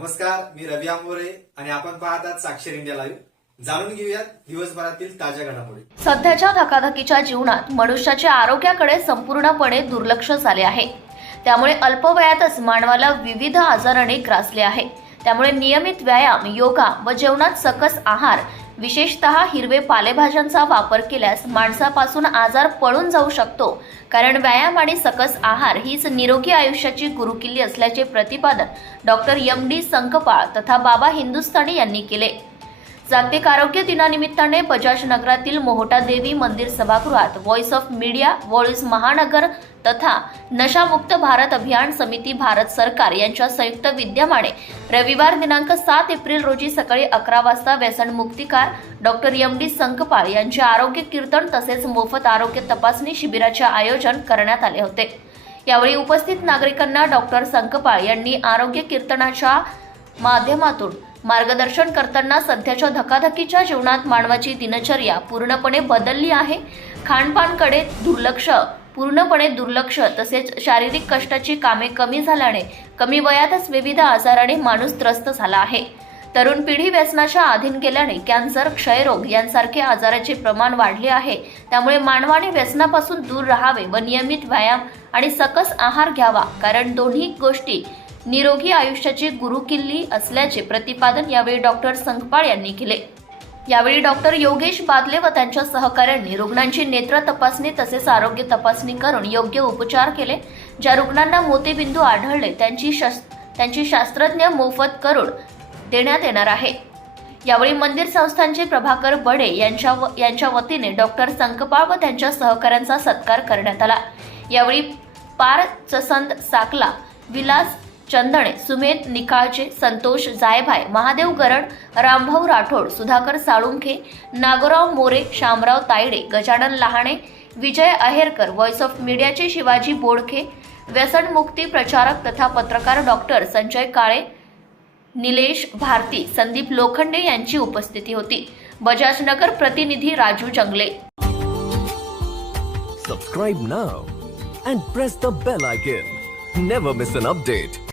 नमस्कार मी रवी आंबोरे आणि आपण पाहतात साक्षर इंडिया लाईव्ह. जाणून घेऊयात दिवसभरातील ताज्या घडामोडी. सध्याच्या धकाधकीच्या जीवनात मनुष्याच्या आरोग्याकडे संपूर्णपणे दुर्लक्ष झाले आहे. त्यामुळे अल्पवयातच मानवाला विविध आजाराने ग्रासले आहे. त्यामुळे नियमित व्यायाम योगा व जेवणात सकस आहार विशेषतः हिरवे पालेभाज्यांचा वापर केल्यास माणसापासून आजार पळून जाऊ शकतो. कारण व्यायाम आणि सकस आहार हीच निरोगी आयुष्याची गुरुकिल्ली असल्याचे प्रतिपादन डॉक्टर एम डी संकपाळ तथा बाबा हिंदुस्थानी यांनी केले. जागतिक आरोग्य दिनानिमित्ताने बजाज नगरातील मोहटा देवी मंदिर सभागृहात व्हॉइस ऑफ मीडिया व्हॉइस महानगर तथा नशामुक्त भारत अभियान समिती भारत सरकार यांच्या संयुक्त विद्यमाने रविवार दिनांक सात एप्रिल रोजी सकाळी अकरा वाजता व्यसनमुक्तिकार डॉक्टर एम डी संकपाळ यांचे आरोग्य कीर्तन तसेच मोफत आरोग्य तपासणी शिबिराचे आयोजन करण्यात आले होते. यावेळी उपस्थित नागरिकांना डॉक्टर संकपाळ यांनी आरोग्य कीर्तनाच्या माध्यमातून मार्गदर्शन करताना सध्याच्या धकाधकीच्या जीवनात मानवाची दिनचर्या पूर्णपणे बदलली आहे. खानपानकडे दुर्लक्ष पूर्णपणे दुर्लक्ष तसेच शारीरिक कष्टाची कामे कमी झाल्याने कमी वयातच विविध आजाराने माणूस त्रस्त झाला आहे. तरुण पिढी व्यसनाच्या अधीन गेल्याने कॅन्सर क्षयरोग यांसारखे आजाराचे प्रमाण वाढले आहे. त्यामुळे मानवाने व्यसनापासून दूर राहावे व नियमित व्यायाम आणि सकस आहार घ्यावा कारण दोन्ही गोष्टी निरोगी आयुष्याची गुरुकिल्ली असल्याचे प्रतिपादन यावेळी डॉक्टर संकपाळ यांनी केले. यावेळी डॉक्टर योगेश बादले व त्यांच्या सहकाऱ्यांनी रुग्णांची नेत्र तपासणी तसेच आरोग्य तपासणी करून योग्य उपचार केले. ज्या रुग्णांना मोतीबिंदू आढळले त्यांची शस् त्यांची शास्त्रज्ञ मोफत करून देण्यात येणार आहे. यावेळी मंदिर संस्थांचे प्रभाकर बडे यांच्या व- यांच्या वतीने डॉक्टर संकपाळ व त्यांच्या सहकाऱ्यांचा सत्कार करण्यात आला. यावेळी पार चसंद साकला विलास चंदणे सुमेध निकाळचे संतोष जायभाय महादेव गरण रामभाऊ राठोड सुधाकर साळुंखे नागोराव मोरे शामराव तायडे गजानन लहाणे विजय अहेरकर व्हॉइस ऑफ मीडियाचे शिवाजी बोडखे व्यसनमुक्ती प्रचारक तथा पत्रकार डॉक्टर संजय काळे निलेश भारती संदीप लोखंडे यांची उपस्थिती होती. बजाज नगर प्रतिनिधी Raju Jangale. Subscribe now and press the bell icon never miss an update